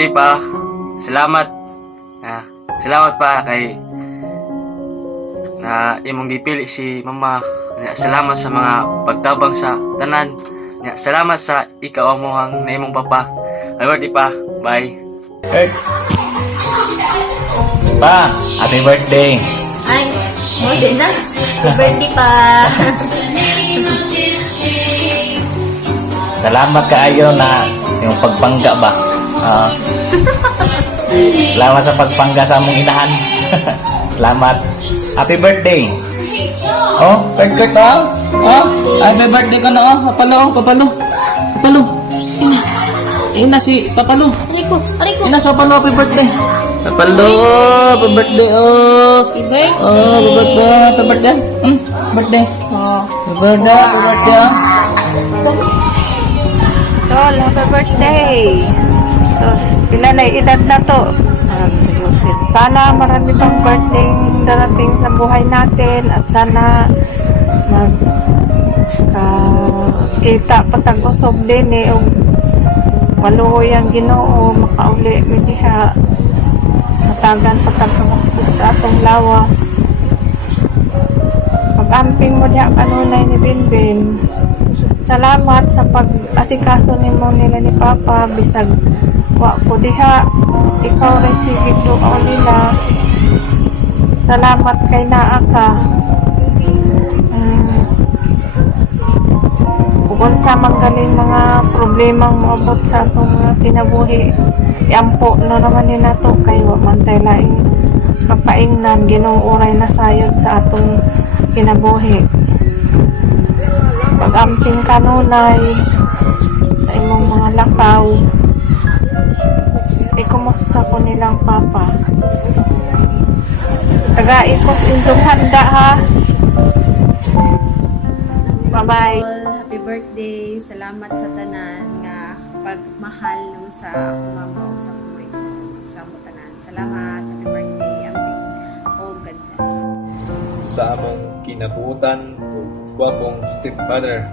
birthday pa. Salamat. Salamat pa kay na imong gipili si mama. Salamat sa mga pagtabang sa tanan. Salamat sa ikaw amuhang na imong papa. Happy birthday pa. Bye. Hey. Pa, happy birthday. Ay, mo din na. Birthday pa. Salamat kaayo na yung pagpangga ba. Salamat sa pagpangga sa among inahan. Salamat. Happy birthday. Oh, birthday ka? Happy birthday ka na. Papalo. Ina si Papalo. Ariko. Ina si Papalo, happy birthday. Papalo, happy birthday. Happy birthday. Happy birthday. Birthday. Happy birthday. Tol, happy birthday. So, pila na edad na to. Sana marami pang birthday darating sa buhay natin at sana kita patag-usob din o paluhoy ang Ginoo makauli mi diha matagan patag-usob sa atong lawas. Pag-amping mo diha kanunay ni Binbin. Salamat sa pag-asikaso nimo nila ni Papa bisag wa ko diha ikaw ray sige duo nila. Salamat kay naa ka. Kung sa manggaling mga problemang moabot sa atong mga kinabuhi iampo na naman ni nato kay wa man tay laing kapaingnan Ginoo oray na sayod sa atong kinabuhi. Pag-amping kanunay sa imong mga lakaw. Kumusta ko nilang papa? Taga-ikos indong handa ha. Bye-bye. Happy birthday. Salamat sa tanan nga pagmahal nung sa mama o sa kumoy sa mo tanan. Salamat. Happy birthday. Amping. Oh, God bless. Sa among kinabuutan o gwapong stepfather.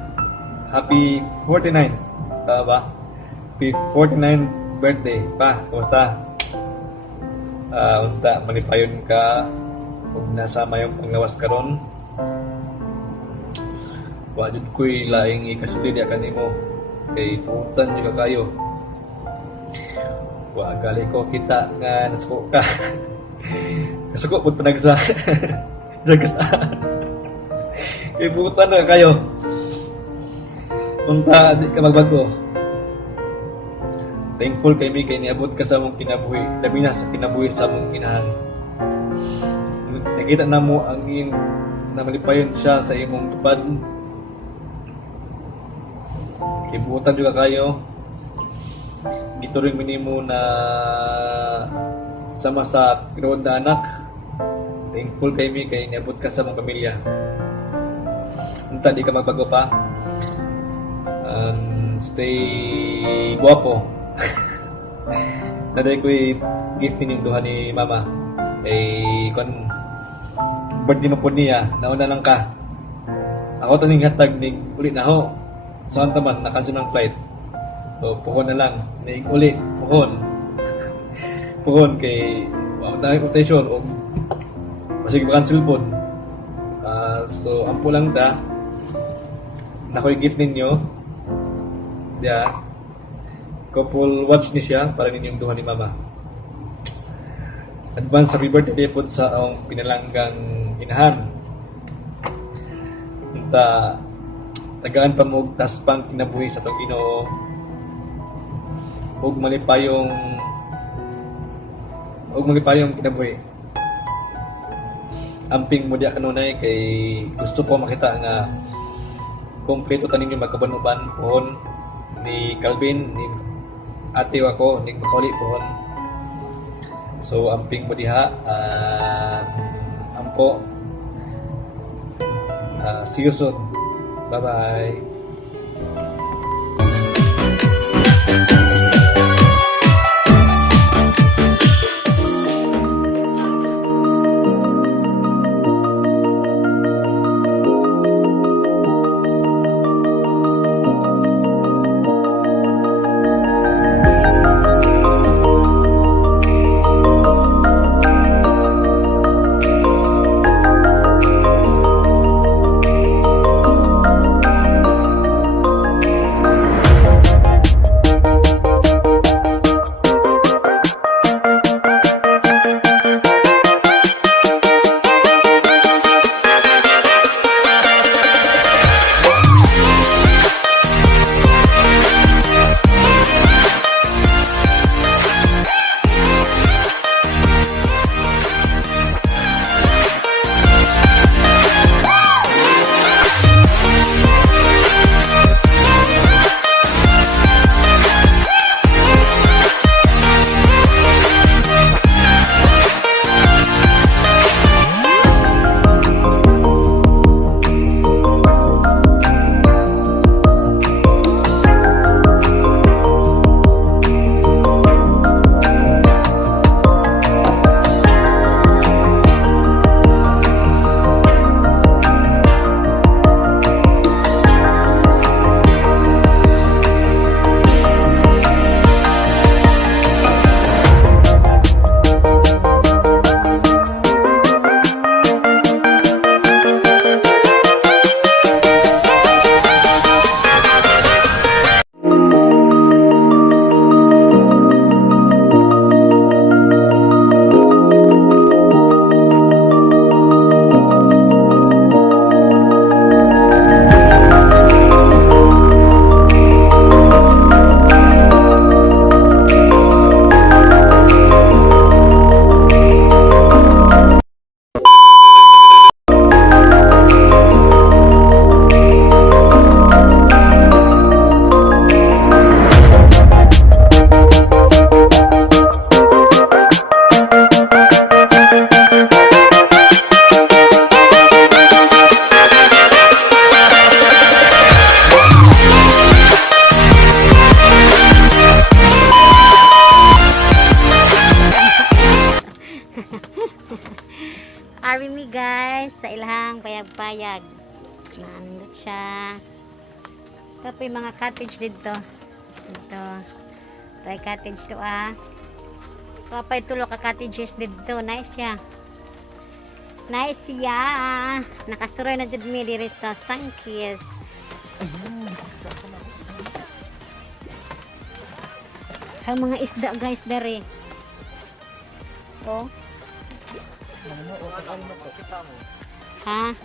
Happy 49. Ba? Happy 49 birthday pa. Kumusta? Unta malipayon ka ug nasama yung panglawas karon. Wa jud ko'y laing ikasuli diya kanimo kay putan juga kayo. Wa gali ko kita nga nasuko ka. Nasuko pud panagsa. Jagas. Kay putan na kayo. Unta di ka magbago. Thankful kay mi kay niabot ka sa among kinabuhi, labi na sa kinabuhi sa among inahan. Nakita na mo ang na malipayon siya sa imong tupad. Kibutan juga kayo. Dito rin minimo na sama sa tinuod na anak. Thankful kay mi kay niabot ka sa among pamilya. Unta di ka magbago pa. Stay guwapo. Naday ko'y gift ninyong duha ni mama kung birthday mo po niya nauna lang ka ako taning hatag ning ulit na ho saan taman nakancel ng flight so puhon na lang ning uli puhon kay na quotation o masig makancel po so ampo lang ta na ko'y gift ninyo diya couple watch ni siya para ninyong duha ni mama. Advance happy birthday po sa akong pinalanggang inahan. Unta tagaan pa mo tas pang kinabuhi sa tong Ginoo. Ug malipayong kinabuhi. Amping mo diya kanunay kay gusto ko makita nga kompleto taninyo magkabanuban pohon ni Calvin ni ate ako ning makuli pohon. So amping mo diha ampo see you soon. Bye bye. guys sa ilahang payag-payag. Nandot siya. Ito po yung mga cottage dito. Ito. Ito cottage to Papay tulo ka cottages dito. Nice ya. Nice ya. Nakasuroy na dyan mi diri sa Sangkis. Ang mga isda guys dari. Oh. Ha?